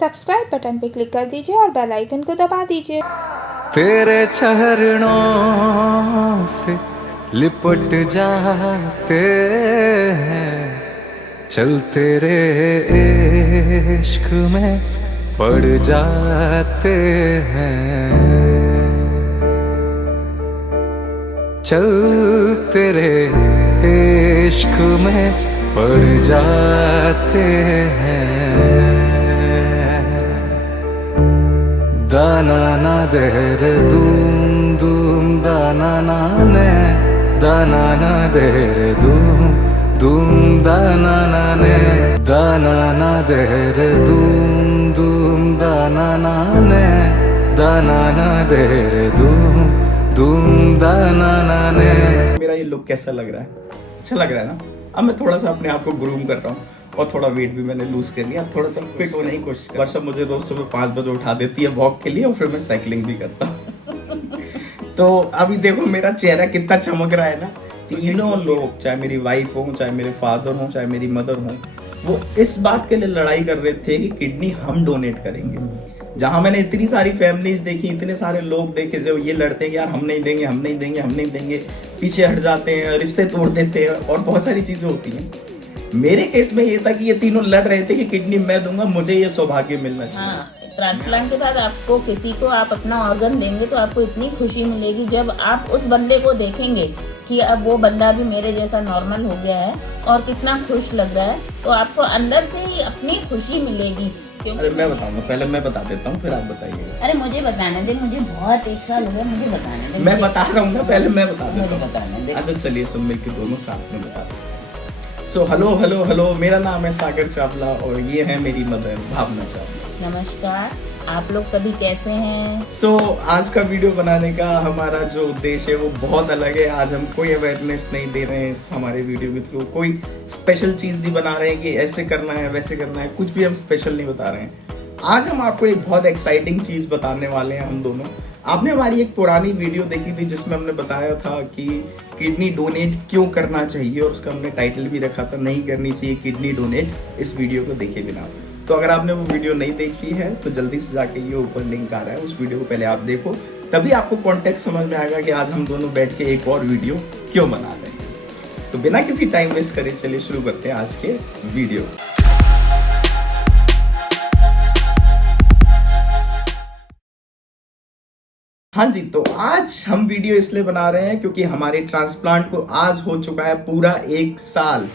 Subscribe button पे click कर दीजिए और बेल आइकन को दबा दीजिए। तेरे चरणों से लिपट जाते हैं, चल तेरे इश्क में पड़ जाते हैं, चल तेरे इश्क में पड़ जाते हैं। दाना ना देर दूम दूम दाना ना ने, दाना ना देर दूम दूम दाना ना ने, दाना ना देर दूम दूम दाना ना ने, दाना ना देर दूम दूम दाना ना ने। मेरा ये लुक कैसा लग रहा है? अच्छा लग रहा है ना? अब मैं थोड़ा सा अपने आप को ग्रूम कर रहा हूँ और थोड़ा वेट भी मैंने लूज कर लिया। थोड़ा सा फिट होने की कोशिश कर। वर्षा मुझे रोज सुबह 5 बजे उठा देती है वॉक के लिए और फिर मैं साइकिलिंग भी करता हूँ। तो अभी देखो मेरा चेहरा कितना चमक रहा है ना। तीनों लोग, चाहे मेरी वाइफ हो, चाहे मेरे फादर हो, चाहे मेरी मदर हो, वो इस बात के लिए लड़ाई कर रहे थे कि किडनी हम डोनेट करेंगे। जहां मैंने इतनी सारी फैमिलीज देखी, इतने सारे लोग देखे जो ये लड़ते हैं कि यार हम नहीं देंगे, हम नहीं देंगे, हम नहीं देंगे, पीछे हट जाते हैं, रिश्ते तोड़ देते हैं और बहुत सारी चीजें होती हैं। मेरे केस में ये था कि ये तीनों लड़ रहे थे कि किडनी मैं दूंगा, मुझे ये सौभाग्य मिलना चाहिए। हाँ, ट्रांसप्लांट के बाद आपको किसी को आप अपना ऑर्गन देंगे तो आपको इतनी खुशी मिलेगी जब आप उस बंदे को देखेंगे कि अब वो बंदा भी मेरे जैसा नॉर्मल हो गया है और कितना खुश लग रहा है, तो आपको अंदर से ही अपनी खुशी मिलेगी। अरे मैं बताऊंगा, पहले मैं बता देता हूँ फिर आप बताइएगा। अरे मुझे बताने दे, मुझे बहुत 1 साल हो गया, मुझे बताने दे। मैं बता रहा हूँ ना, पहले मैं बता देता मुझे हूँ। बताने दे। अच्छा चलिए सब मिलकर दोनों साथ में बता देते हैं। सो हेलो हेलो हेलो, मेरा नाम है सागर चावला और ये है मेरी मदर भावना चावला। नमस्कार, आप लोग सभी कैसे हैं? सो आज का वीडियो बनाने का हमारा जो उद्देश्य है वो बहुत अलग है। आज हम कोई अवेयरनेस नहीं दे रहे हैं इस हमारे वीडियो के थ्रू, कोई स्पेशल चीज नहीं बना रहे हैं कि ऐसे करना है वैसे करना है, कुछ भी हम स्पेशल नहीं बता रहे हैं। आज हम आपको एक बहुत एक्साइटिंग चीज बताने वाले हैं हम दोनों। आपने हमारी एक पुरानी वीडियो देखी थी जिसमें हमने बताया था कि किडनी डोनेट क्यों करना चाहिए और उसका हमने टाइटल भी रखा था नहीं करनी चाहिए किडनी डोनेट। इस वीडियो को देखे बिना, तो अगर आपने वो वीडियो नहीं देखी है तो जल्दी से जाके ये ऊपर लिंक आ रहा है, उस वीडियो को पहले आप देखो, तभी आपको कॉन्टेक्स्ट समझ में आएगा कि आज हम दोनों बैठ के एक और वीडियो क्यों बना रहे हैं। तो बिना किसी टाइम वेस्ट करे चलिए शुरू करते हैं आज के वीडियो। हाँ जी, तो आज हम वीडियो इसलिए बना रहे हैं क्योंकि हमारे ट्रांसप्लांट को आज हो चुका है पूरा 1 साल।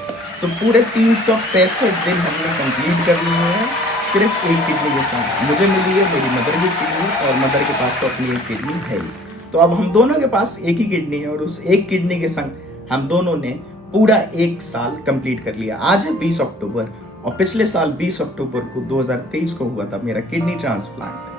तो पूरे 365 दिन हमने कंप्लीट कर लिए हैं सिर्फ एक किडनी के साथ। मुझे मिली है मेरी मदर की किडनी और मदर के पास तो अपनी एक किडनी है ही। तो अब हम दोनों के पास एक ही किडनी है और उस एक किडनी के संग हम दोनों ने पूरा 1 साल कंप्लीट कर लिया। आज है 20 अक्टूबर और पिछले साल 20 अक्टूबर को 2023 को हुआ था मेरा किडनी ट्रांसप्लांट।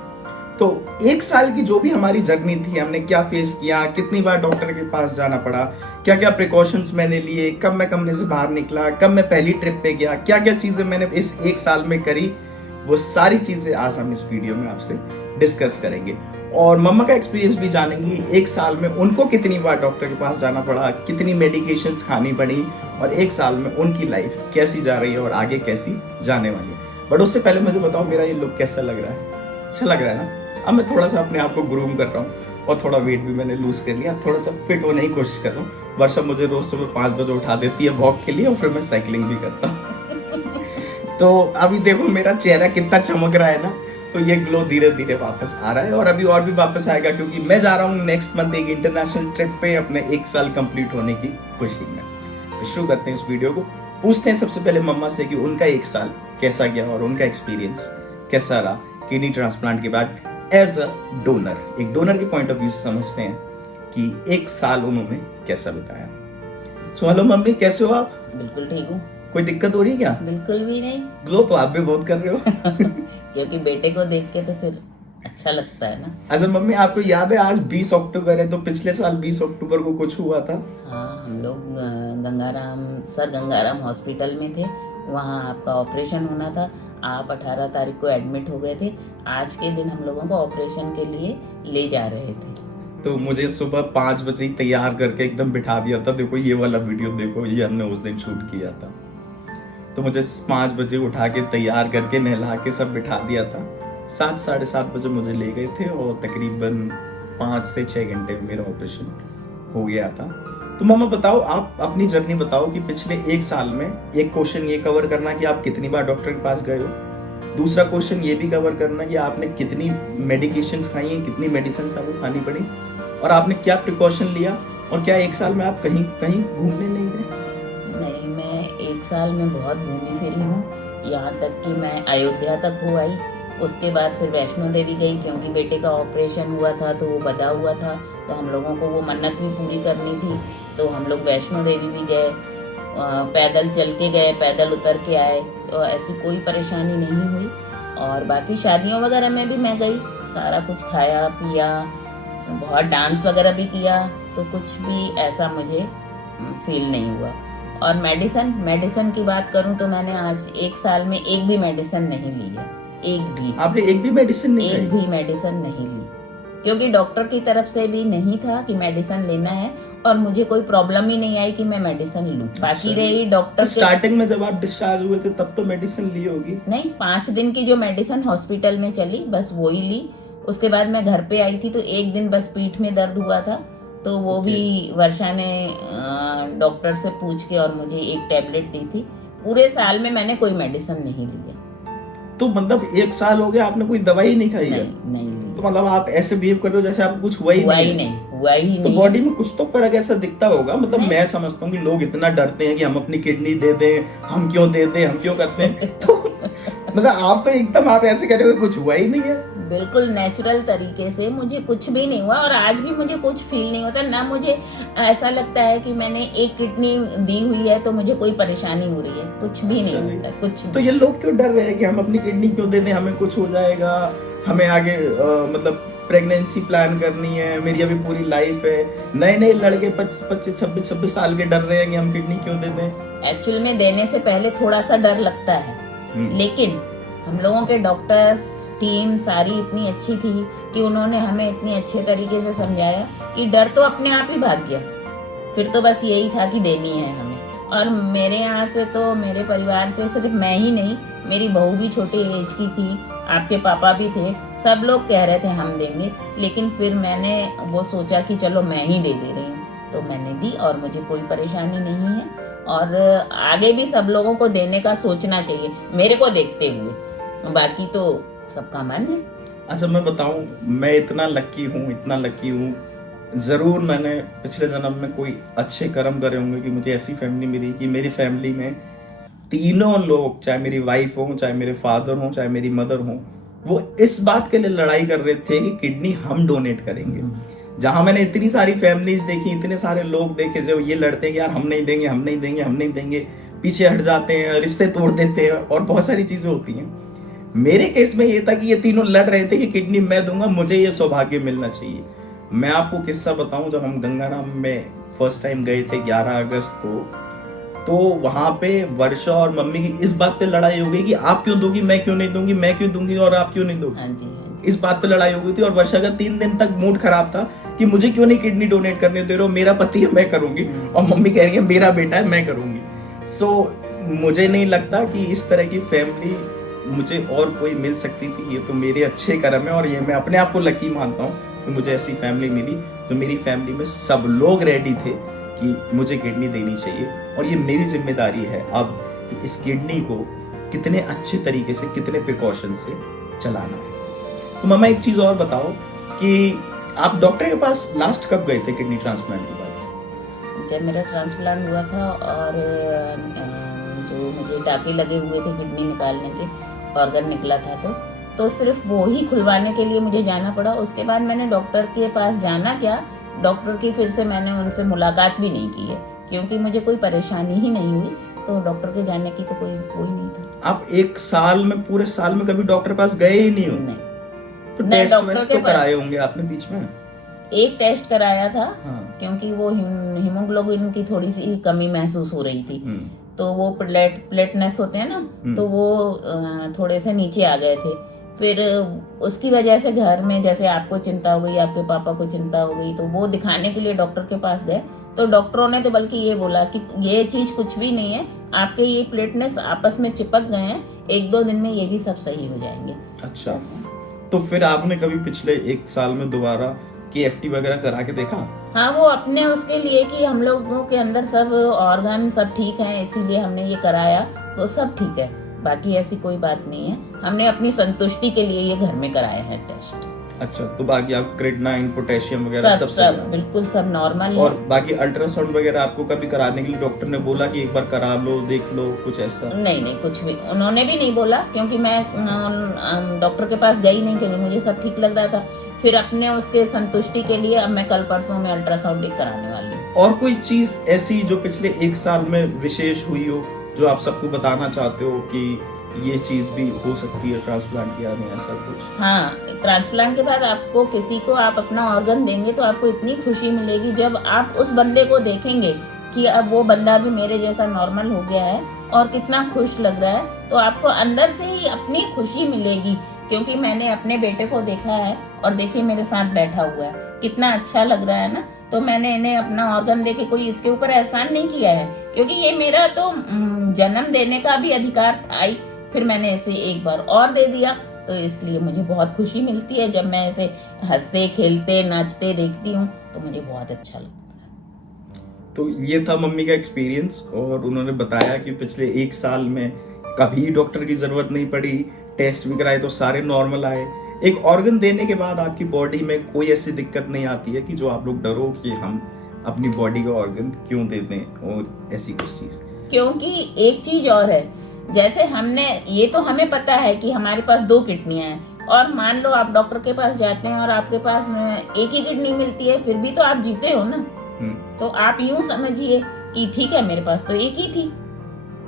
तो 1 साल की जो भी हमारी जर्नी थी, हमने क्या फेस किया, कितनी बार डॉक्टर के पास जाना पड़ा, क्या क्या प्रिकॉशंस मैंने लिए, कब मैं कमरे से बाहर निकला, कब मैं पहली ट्रिप पे गया, क्या क्या चीजें मैंने इस 1 साल में करी, वो सारी चीजें आज हम इस वीडियो में आपसे डिस्कस करेंगे। और मम्मा का एक्सपीरियंस भी जानेंगे 1 साल में उनको कितनी बार डॉक्टर के पास जाना पड़ा, कितनी मेडिकेशंस खानी पड़ी और 1 साल में उनकी लाइफ कैसी जा रही है और आगे कैसी जाने वाली है। बट उससे पहले मुझे बताओ मेरा ये लुक कैसा लग रहा है? अच्छा लग रहा है ना? अब मैं थोड़ा सा अपने आप को ग्रूम कर रहा हूँ और थोड़ा वेट भी मैंने लूज कर लिया। थोड़ा सा फिट होने की कोशिश कर रहा हूँ। वर्षा मुझे रोज सुबह 5 बजे उठा देती है वॉक के लिए और फिर मैं साइकिलिंग भी करता हूँ। तो अभी देखो मेरा चेहरा कितना चमक रहा है ना। तो ये ग्लो धीरे धीरे वापस आ रहा है और अभी और भी वापस आएगा क्योंकि मैं जा रहा हूँ नेक्स्ट मंथ एक इंटरनेशनल ट्रिप पे अपने 1 साल कंप्लीट होने की खुशी में। तो शुरू करते हैं इस वीडियो को। पूछते हैं सबसे पहले मम्मा से कि उनका 1 साल कैसा गया और उनका एक्सपीरियंस कैसा रहा किडनी ट्रांसप्लांट के बाद एज अ डोनर। एक डोनर के पॉइंट ऑफ व्यू से समझते हैं कि 1 साल उन्होंने कैसा बिताया। सो हेलो मम्मी, कैसे हो आप? बिल्कुल ठीक हूँ। कोई दिक्कत हो रही है क्या? बिल्कुल भी नहीं। ग्लो तो आप भी बहुत कर रहे हो। क्योंकि बेटे को देख के तो फिर अच्छा लगता है ना। अच्छा मम्मी, आपको याद है आज 20 अक्टूबर है, तो पिछले साल 20 अक्टूबर को कुछ हुआ था? हाँ, हम लोग सर गंगाराम हॉस्पिटल में थे, वहाँ आपका ऑपरेशन होना था। आप 18 तारीख को एडमिट हो गए थे। आज के दिन हम लोगों को ऑपरेशन के लिए ले जा रहे थे। तो मुझे सुबह 5 बजे ही तैयार करके एकदम बिठा दिया था। देखो ये वाला वीडियो देखो, ये हमने उस दिन शूट किया था। तो मुझे 5 बजे उठा के तैयार करके नहला के सब बिठा दिया था। 7 साढ़े 7 बजे मुझे ले गए थे और तकरीबन 5 से 6 घंटे में मेरा ऑपरेशन हो गया था। तो मामा बताओ, आप अपनी जर्नी बताओ कि पिछले 1 साल में एक क्वेश्चन ये कवर करना कि आप कितनी बार डॉक्टर के पास गए हो, दूसरा क्वेश्चन ये भी कवर करना कि आपने कितनी मेडिकेशंस खाई हैं, कितनी मेडिसिन आपको खानी पड़ी और आपने क्या प्रिकॉशन लिया, और क्या 1 साल में आप कहीं कहीं घूमने नहीं गए? नहीं, मैं 1 साल में बहुत घूमी फिरी हूँ। यहाँ तक कि मैं अयोध्या तक हो आई, उसके बाद फिर वैष्णो देवी गई क्योंकि बेटे का ऑपरेशन हुआ था तो वो बंधा हुआ था, तो हम लोगों को वो मन्नत भी पूरी करनी थी, तो हम लोग वैष्णो देवी भी गए, पैदल चल के गए, पैदल उतर के आए, तो ऐसी कोई परेशानी नहीं हुई। और बाकी शादियों वगैरह में भी मैं गई, सारा कुछ खाया पिया, बहुत डांस वगैरह भी किया, तो कुछ भी ऐसा मुझे फील नहीं हुआ। और मेडिसिन की बात करूं तो मैंने आज 1 साल में एक भी मेडिसिन नहीं ली है, एक भी। आपने एक भी मेडिसिन नहीं एक भी मेडिसिन नहीं ली, क्योंकि डॉक्टर की तरफ से भी नहीं था कि मेडिसिन लेना है, और मुझे कोई प्रॉब्लम ही नहीं आई कि मैं मेडिसिन लूं। बाकी रही डॉक्टर तो स्टार्टिंग में जब आप डिस्चार्ज हुए थे तब तो मेडिसिन ली होगी? नहीं, 5 दिन की जो मेडिसिन हॉस्पिटल में चली बस वो ही ली। उसके बाद मैं घर पे आई थी तो 1 दिन बस पीठ में दर्द हुआ था, तो वो भी वर्षा ने डॉक्टर से पूछ के और मुझे एक टैबलेट दी थी। पूरे साल में मैंने कोई मेडिसिन नहीं ली है। तो मतलब 1 साल हो गया आपने कोई दवाई नहीं खाई है? नहीं ली। तो मतलब आप ऐसे बिहेव कर रहे हो जैसे आपको कुछ हुआ ही नहीं। तो बॉडी में कुछ तो फर्क ऐसा दिखता होगा। मतलब मैं समझता हूँ कि लोग इतना डरते हैं कि हम अपनी किडनी दे दें, हम क्यों दे दें, हम क्यों करते हैं। तो मतलब आप तो एकदम आप ऐसे कह रहे हो कुछ हुआ ही नहीं है। बिल्कुल नेचुरल तरीके से मुझे कुछ भी नहीं हुआ, और आज भी मुझे कुछ फील नहीं होता ना। मुझे ऐसा लगता है कि मैंने एक किडनी दी हुई है तो मुझे कोई परेशानी हो रही है, कुछ भी नहीं होता, कुछ भी। तो ये लोग क्यों डर रहे हैं कि हम अपनी किडनी क्यों दे दें, हमें कुछ हो जाएगा, हमें आगे मतलब प्रेगनेंसी प्लान करनी है, मेरी अभी पूरी लाइफ है। नए लड़के 25, 26 साल के डर रहे हैं कि हम किडनी क्यों दे दें। एक्चुअल में देने से पहले थोड़ा सा डर लगता है, लेकिन हम लोगों के डॉक्टर्स टीम सारी इतनी अच्छी थी कि उन्होंने हमें इतनी अच्छे तरीके से समझाया कि डर तो अपने आप ही भाग गया। फिर तो बस यही था कि देनी है हमें। और मेरे यहाँ से तो मेरे परिवार से सिर्फ मैं ही नहीं, मेरी बहू भी छोटे एज की थी, आपके पापा भी थे, सब लोग कह रहे थे हम देंगे, लेकिन फिर मैंने वो सोचा कि चलो मैं ही दे रही हूँ, तो मैंने दी और मुझे कोई परेशानी नहीं है। और आगे भी सब लोगों को देने का सोचना चाहिए मेरे को देखते हुए, बाकी तो सबका मन है। अच्छा मैं बताऊं, मैं इतना लकी हूँ, जरूर मैंने पिछले जन्म में कोई अच्छे कर्म करे होंगे कि मुझे ऐसी फैमिली मिली कि मेरी फैमिली में तीनों लोग, चाहे मेरी वाइफ हो, चाहे मेरे फादर हो, चाहे मेरी मदर हो, वो इस बात के लिए लड़ाई कर रहे थे कि किडनी हम डोनेट करेंगे। जहां मैंने इतनी सारी फैमिलीज देखी, इतने सारे लोग देखे जो ये लड़ते हैं कि यार हम नहीं देंगे, पीछे हट जाते हैं, रिश्ते तोड़ देते हैं और बहुत सारी चीजें होती हैं। मेरे केस में ये था कि ये तीनों लड़ रहे थे कि किडनी मैं दूंगा, मुझे ये सौभाग्य मिलना चाहिए। मैं आपको किस्सा बताऊं, जब हम गंगाराम में फर्स्ट टाइम गए थे 11 अगस्त को, तो वहां पे वर्षा और मम्मी की इस बात पे लड़ाई हो गई कि आप क्यों दोगी, मैं क्यों नहीं दूंगी, मैं क्यों दूंगी और आप क्यों नहीं दोगी। हाँ जी। इस बात पे लड़ाई हो गई थी और वर्षा का 3 दिन तक मूड खराब था कि मुझे क्यों नहीं किडनी डोनेट करने दे रहे हो, मेरा पति है मैं करूंगी, और मम्मी कह रही है मेरा बेटा है मैं करूंगी। सो मुझे नहीं लगता कि इस तरह की फैमिली मुझे और कोई मिल सकती थी। ये तो मेरे अच्छे कर्म है और ये मैं अपने आप को लकी मानता हूँ कि मुझे ऐसी फैमिली मिली जो मेरी फैमिली में सब लोग रेडी थे कि मुझे किडनी देनी चाहिए। और ये मेरी जिम्मेदारी है अब कि इस किडनी को कितने अच्छे तरीके से, कितने प्रिकॉशन से चलाना है। तो मामा एक चीज और बताओ कि आप डॉक्टर के पास लास्ट कब गए थे किडनी ट्रांसप्लांट के बाद? जब मेरा ट्रांसप्लांट हुआ था और जो मुझे टाके लगे हुए थे किडनी निकालने के, ऑर्गन निकला था, तो सिर्फ वो ही खुलवाने के लिए मुझे जाना पड़ा। उसके बाद मैंने डॉक्टर के पास जाना क्या, डॉक्टर की फिर से मैंने उनसे मुलाकात भी नहीं की है, क्योंकि मुझे कोई परेशानी ही नहीं हुई, तो डॉक्टर के जाने की तो कोई नहीं था। आप 1 साल में, पूरे साल में कभी डॉक्टर के पास गए ही नहीं हो? नहीं। तो टेस्ट वेस्ट तो कराए होंगे आपने बीच में? एक टेस्ट कराया था। हाँ। क्योंकि वो हीमोग्लोबिन की थोड़ी सी कमी महसूस हो रही थी, तो वो प्लेटनेस होते हैं ना, तो वो थोड़े से नीचे आ गए थे। फिर उसकी वजह से घर में जैसे आपको चिंता हो गई, आपके पापा को चिंता हो गई, तो वो दिखाने के लिए डॉक्टर के पास गए, तो डॉक्टरों ने तो बल्कि ये बोला कि ये चीज कुछ भी नहीं है, आपके ये प्लेटलेट्स आपस में चिपक गए हैं, 1-2 दिन में ये भी सब सही हो जाएंगे। अच्छा, तो फिर आपने कभी पिछले 1 साल में दोबारा KFT वगैरह करा के देखा? हाँ, वो अपने उसके लिए कि हम लोगों के अंदर सब ऑर्गन सब ठीक हैं, इसीलिए हमने ये कराया, वो सब ठीक है, बाकी ऐसी कोई बात नहीं है। हमने अपनी संतुष्टि के लिए ये घर में कराया है टेस्ट। अच्छा, तो बाकी आप क्रेटिनाइन, पोटेशियम वगैरह सब सही है? बिल्कुल सब नॉर्मल है। और बाकी अल्ट्रासाउंड वगैरह आपको कभी कराने के लिए डॉक्टर ने बोला कि एक बार करा लो, देख लो, कुछ ऐसा? नहीं, कुछ भी उन्होंने भी नहीं बोला, क्योंकि मैं डॉक्टर के पास गई नहीं, क्योंकि मुझे सब ठीक लग रहा था। फिर अपने उसके संतुष्टि के लिए अब मैं कल परसों में अल्ट्रासाउंड एक कराने वाली हूँ। और कोई चीज ऐसी जो पिछले 1 साल में विशेष हुई हो, जो आप सबको बताना चाहते हो कि ये चीज भी हो सकती है ट्रांसप्लांट के बाद में, ऐसा कुछ? हाँ, ट्रांसप्लांट के बाद आपको किसी को आप अपना ऑर्गन देंगे तो आपको इतनी खुशी मिलेगी, जब आप उस बंदे को देखेंगे कि अब वो बंदा भी मेरे जैसा नॉर्मल हो गया है और कितना खुश लग रहा है, तो आपको अंदर से ही अपनी खुशी मिलेगी। क्योंकि मैंने अपने बेटे को देखा है और देखिए मेरे साथ बैठा हुआ है, कितना अच्छा लग रहा है ना। तो मैंने इन्हें अपना ऑर्गन देके कोई इसके ऊपर एहसान नहीं किया है, क्योंकि ये मेरा तो जन्म देने का भी अधिकार था ही, फिर मैंने इसे एक बार और दे दिया, तो इसलिए मुझे बहुत खुशी मिलती है। जब मैं ऐसे हंसते खेलते नाचते देखती हूँ तो मुझे बहुत अच्छा लगता है। तो ये था मम्मी का एक्सपीरियंस, और उन्होंने बताया कि पिछले 1 साल में कभी डॉक्टर की जरूरत नहीं पड़ी, टेस्ट भी कराए तो सारे नॉर्मल आए। एक ऑर्गन देने के बाद आपकी बॉडी में कोई ऐसी दिक्कत नहीं आती है कि जो आप लोग डरो कि हम अपनी बॉडी का ऑर्गन क्यों दे दें, और ऐसी कुछ चीज? क्योंकि एक चीज और है, जैसे हमने ये तो हमें पता है कि हमारे पास 2 किडनियां हैं, और मान लो आप डॉक्टर के पास जाते हैं और आपके पास एक ही किडनी मिलती है, फिर भी तो आप जीते हो ना। तो आप यूं समझिए कि ठीक है मेरे पास तो एक ही थी,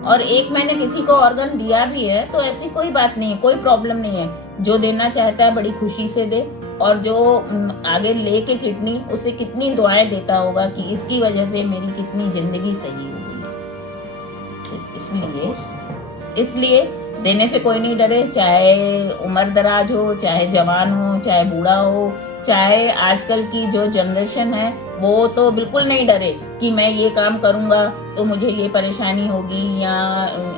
और एक मैंने किसी को ऑर्गन दिया भी है, तो ऐसी कोई बात नहीं है, कोई प्रॉब्लम नहीं है। जो देना चाहता है बड़ी खुशी से दे, और जो आगे लेके किडनी, उसे कितनी दुआएं देता होगा कि इसकी वजह से मेरी कितनी जिंदगी सही हो गई। इसलिए देने से कोई नहीं डरे, चाहे उम्र दराज हो, चाहे जवान हो, चाहे बूढ़ा हो, चाहे आजकल की जो जनरेशन है वो तो बिल्कुल नहीं डरे कि मैं ये काम करूंगा तो मुझे ये परेशानी होगी, या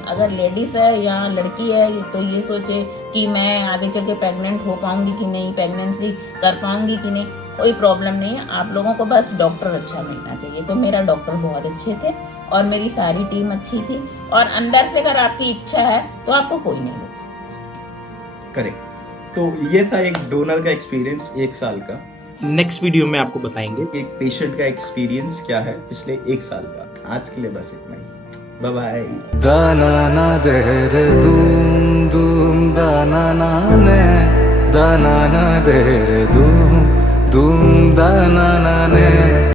अगर लेडीज है या लड़की है तो ये सोचे कि मैं आगे चल के प्रेग्नेंट हो पाऊंगी कि नहीं, प्रेगनेंसी कर पाऊंगी कि नहीं, कोई प्रॉब्लम नहीं है। आप लोगों को बस डॉक्टर अच्छा मिलना चाहिए। तो मेरा डॉक्टर बहुत अच्छे थे और मेरी सारी टीम अच्छी थी, और अंदर से अगर आपकी इच्छा है तो आपको कोई नहीं रोक सकता। करेक्ट। तो ये था एक डोनर का एक्सपीरियंस 1 साल का। नेक्स्ट वीडियो में आपको बताएंगे एक पेशेंट का एक्सपीरियंस क्या है पिछले 1 साल का। आज के लिए बस इतना ही, बाय बाय। दाना ना दे रे दूम दूम दाना ना ने, दाना ना दे रे दूम दूम दाना ना ने।